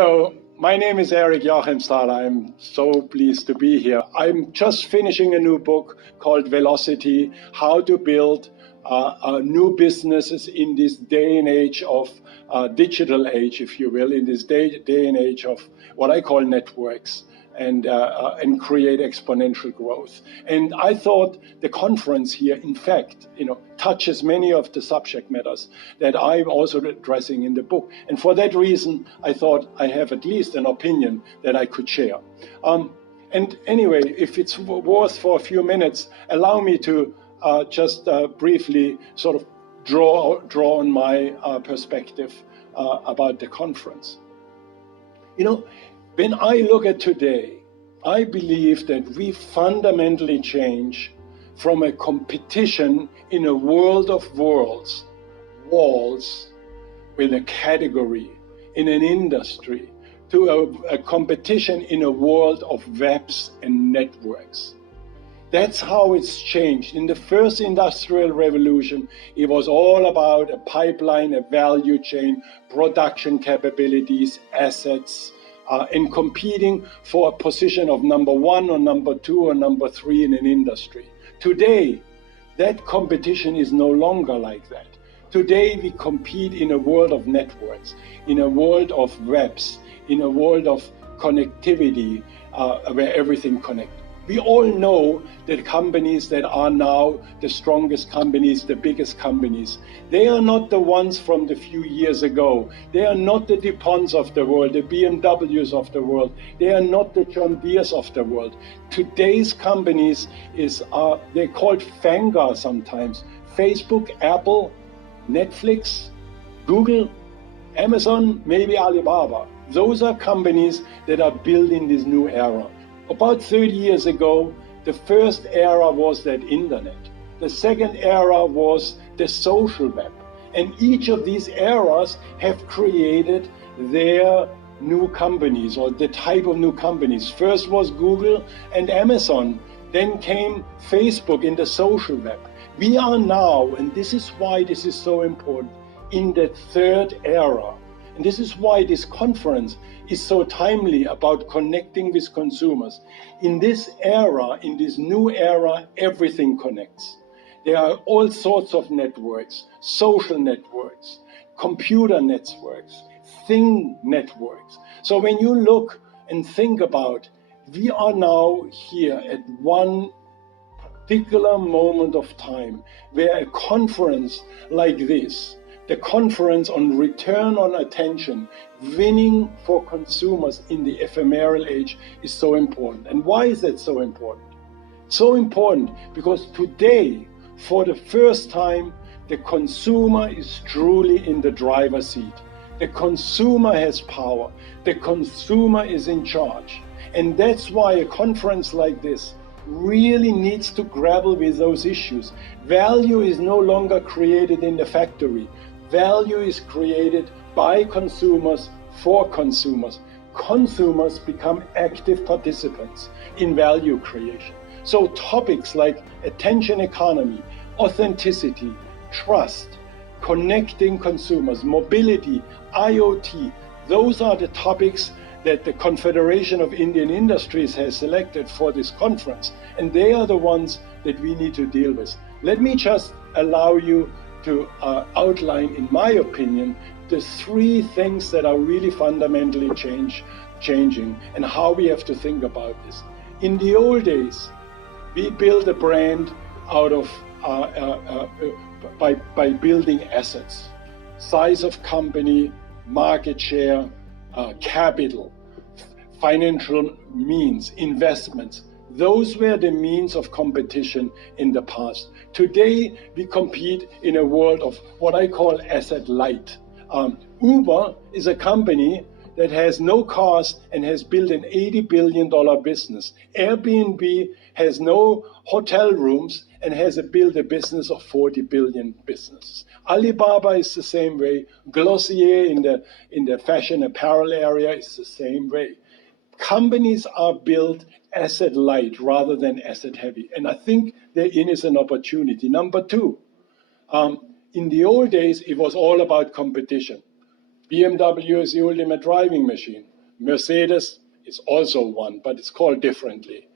Hello, my name is Erich Joachimsthaler. I'm so pleased to be here. I'm just finishing a new book called Velocity, How to Build New Businesses in this day and age of digital age, if you will, in this day and age of what I call networks. And create exponential growth. And I thought the conference here, in fact, touches many of the subject matters that I'm also addressing in the book. And for that reason, I thought I have at least an opinion that I could share. And anyway, if it's worth for a few minutes, allow me to just briefly sort of draw on my perspective about the conference. When I look at today, I believe that we fundamentally change from a competition in a world of worlds, walls with a category in an industry, to a competition in a world of webs and networks. That's how it's changed. In the first industrial revolution, it was all about a pipeline, a value chain, production capabilities, assets, and competing for a position of number one or number two or number three in an industry. Today, that competition is no longer like that. Today, we compete in a world of networks, in a world of webs, in a world of connectivity, where everything connects. We all know that companies that are now the strongest companies, the biggest companies, they are not the ones from the few years ago. They are not the DuPonts of the world, the BMWs of the world. They are not the John Deeres of the world. Today's companies they're called FANGA sometimes. Facebook, Apple, Netflix, Google, Amazon, maybe Alibaba. Those are companies that are building this new era. About 30 years ago, the first era was that internet. The second era was the social web. And each of these eras have created their new companies or the type of new companies. First was Google and Amazon. Then came Facebook in the social web. We are now, and this is why this is so important, in the third era. And this is why this conference is so timely about connecting with consumers. In this era, in this new era, everything connects. There are all sorts of networks, social networks, computer networks, thing networks. So when you look and think about, we are now here at one particular moment of time where a conference like this, the conference on return on attention, winning for consumers in the ephemeral age, is so important. And why is that so important? So important because today, for the first time, the consumer is truly in the driver's seat. The consumer has power. The consumer is in charge. And that's why a conference like this really needs to grapple with those issues. Value is no longer created in the factory. Value is created by consumers for consumers. Consumers become active participants in value creation. So topics like attention economy, authenticity, trust, connecting consumers, mobility, IoT, those are the topics that the Confederation of Indian Industries has selected for this conference. And they are the ones that we need to deal with. Let me just allow you to outline, in my opinion, the three things that are really fundamentally changing and how we have to think about this. In the old days, we built a brand out of by building assets, size of company, market share, capital, financial means, investments. Those were the means of competition in the past. Today, we compete in a world of what I call asset light. Uber is a company that has no cars and has built an $80 billion business. Airbnb has no hotel rooms and has built a business of 40 billion business. Alibaba is the same way. Glossier in the fashion apparel area is the same way. Companies are built asset light rather than asset heavy. And I think therein is an opportunity. Number two, in the old days, it was all about competition. BMW is the ultimate driving machine. Mercedes is also one, but it's called differently.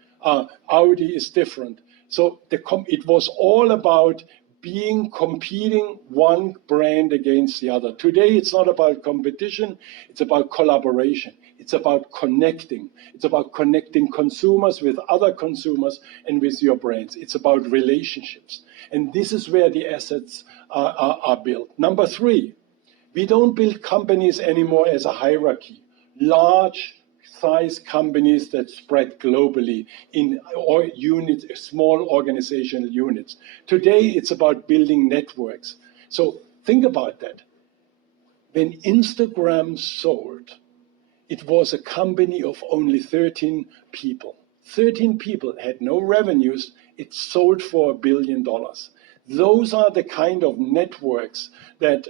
Audi is different. So it was all about competing one brand against the other. Today, it's not about competition, it's about collaboration. It's about connecting. It's about connecting consumers with other consumers and with your brands. It's about relationships. And this is where the assets are built. Number three, we don't build companies anymore as a hierarchy. Large size companies that spread globally in units, small organizational units. Today, it's about building networks. So think about that. When Instagram sold, it was a company of only 13 people. 13 people had no revenues. It sold for $1 billion. Those are the kind of networks that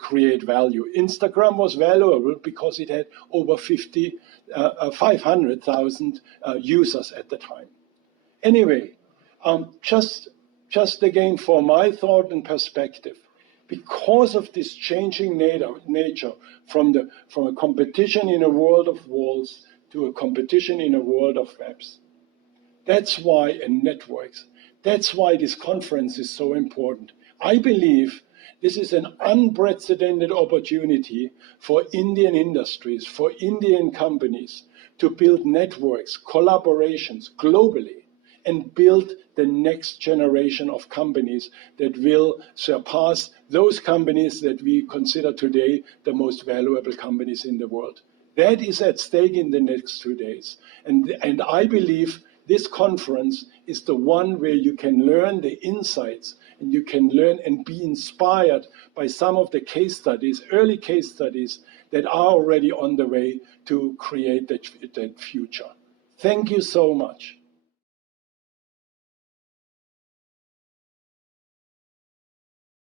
create value. Instagram was valuable because it had over 500,000 users at the time. Anyway, just again for my thought and perspective, because of this changing nature from a competition in a world of walls to a competition in a world of webs. That's why, and networks, that's why this conference is so important. I believe this is an unprecedented opportunity for Indian industries, for Indian companies to build networks, collaborations globally, and build the next generation of companies that will surpass those companies that we consider today the most valuable companies in the world. That is at stake in the next 2 days. And I believe this conference is the one where you can learn the insights and you can learn and be inspired by some of the case studies, early case studies that are already on the way to create that future. Thank you so much.